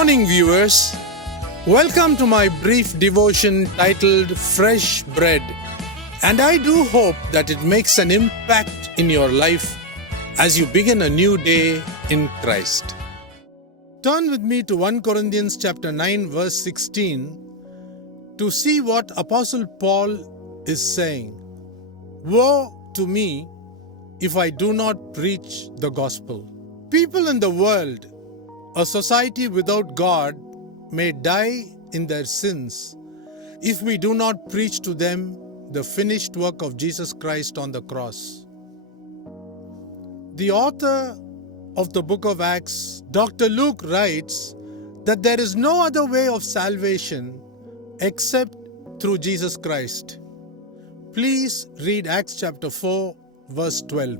morning, viewers. Welcome to my brief devotion titled Fresh Bread. And I do hope that it makes an impact in your life as you begin a new day in Christ. Turn with me to 1 Corinthians chapter 9 verse 16 to see what Apostle Paul is saying. Woe to me if I do not preach the gospel. People in the world, a society without God, may die in their sins if we do not preach to them the finished work of Jesus Christ on the cross. The author of the book of Acts, Dr. Luke, writes that there is no other way of salvation except through Jesus Christ. Please read Acts chapter 4, verse 12.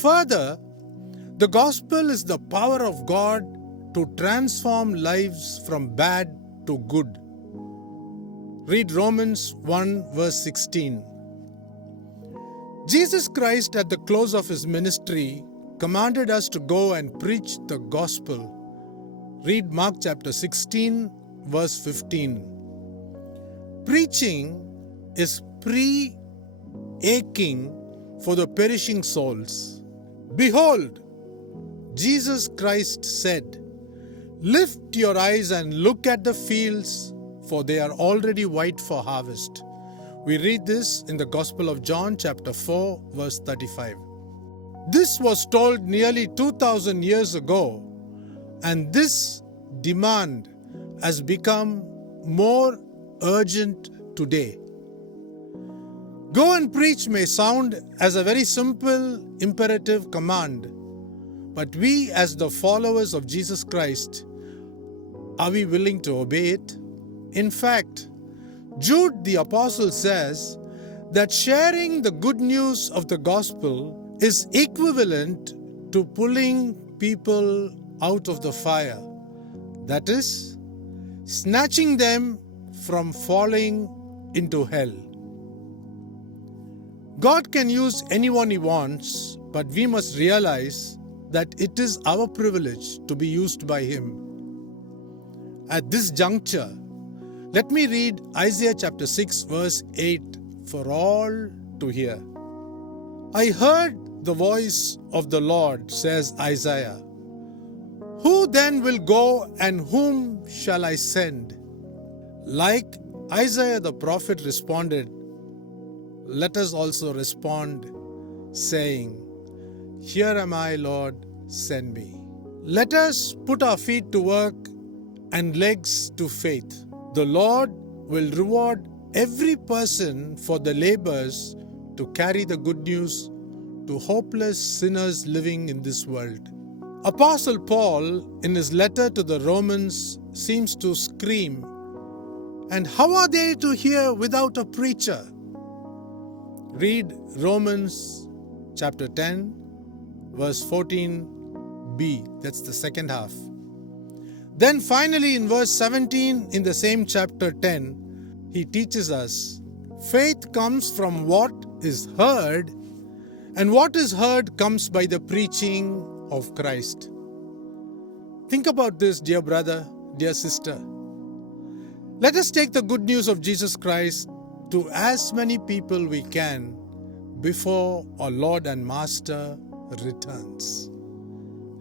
Further, the gospel is the power of God to transform lives from bad to good. Read Romans 1 verse 16. Jesus Christ at the close of his ministry commanded us to go and preach the gospel. Read Mark chapter 16 verse 15. Preaching is pre-aching for the perishing souls. Behold, Jesus Christ said, "Lift your eyes and look at the fields, for they are already white for harvest." We read this in the Gospel of John chapter 4 verse 35. This was told nearly 2,000 years ago, and this demand has become more urgent today. Go and preach may sound as a very simple imperative command, but we as the followers of Jesus Christ, are we willing to obey it? In fact, Jude the apostle says that sharing the good news of the gospel is equivalent to pulling people out of the fire. That is, snatching them from falling into hell. God can use anyone he wants, but we must realize that it is our privilege to be used by him. At this juncture, let me read Isaiah chapter 6 verse 8 for all to hear. I heard the voice of the Lord, says Isaiah. Who then will go and whom shall I send? Like Isaiah the prophet responded, let us also respond, saying, Here am I, Lord, send me. Let us put our feet to work and legs to faith. The Lord will reward every person for the labors to carry the good news to hopeless sinners living in this world. Apostle Paul, in his letter to the Romans, seems to scream, and how are they to hear without a preacher? Read Romans chapter 10, verse 14b. That's the second half. Then finally in verse 17 in the same chapter 10, he teaches us, faith comes from what is heard, and what is heard comes by the preaching of Christ. Think about this, dear brother, dear sister. Let us take the good news of Jesus Christ to as many people we can before our Lord and Master returns.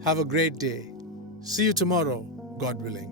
Have a great day. See you tomorrow, God willing.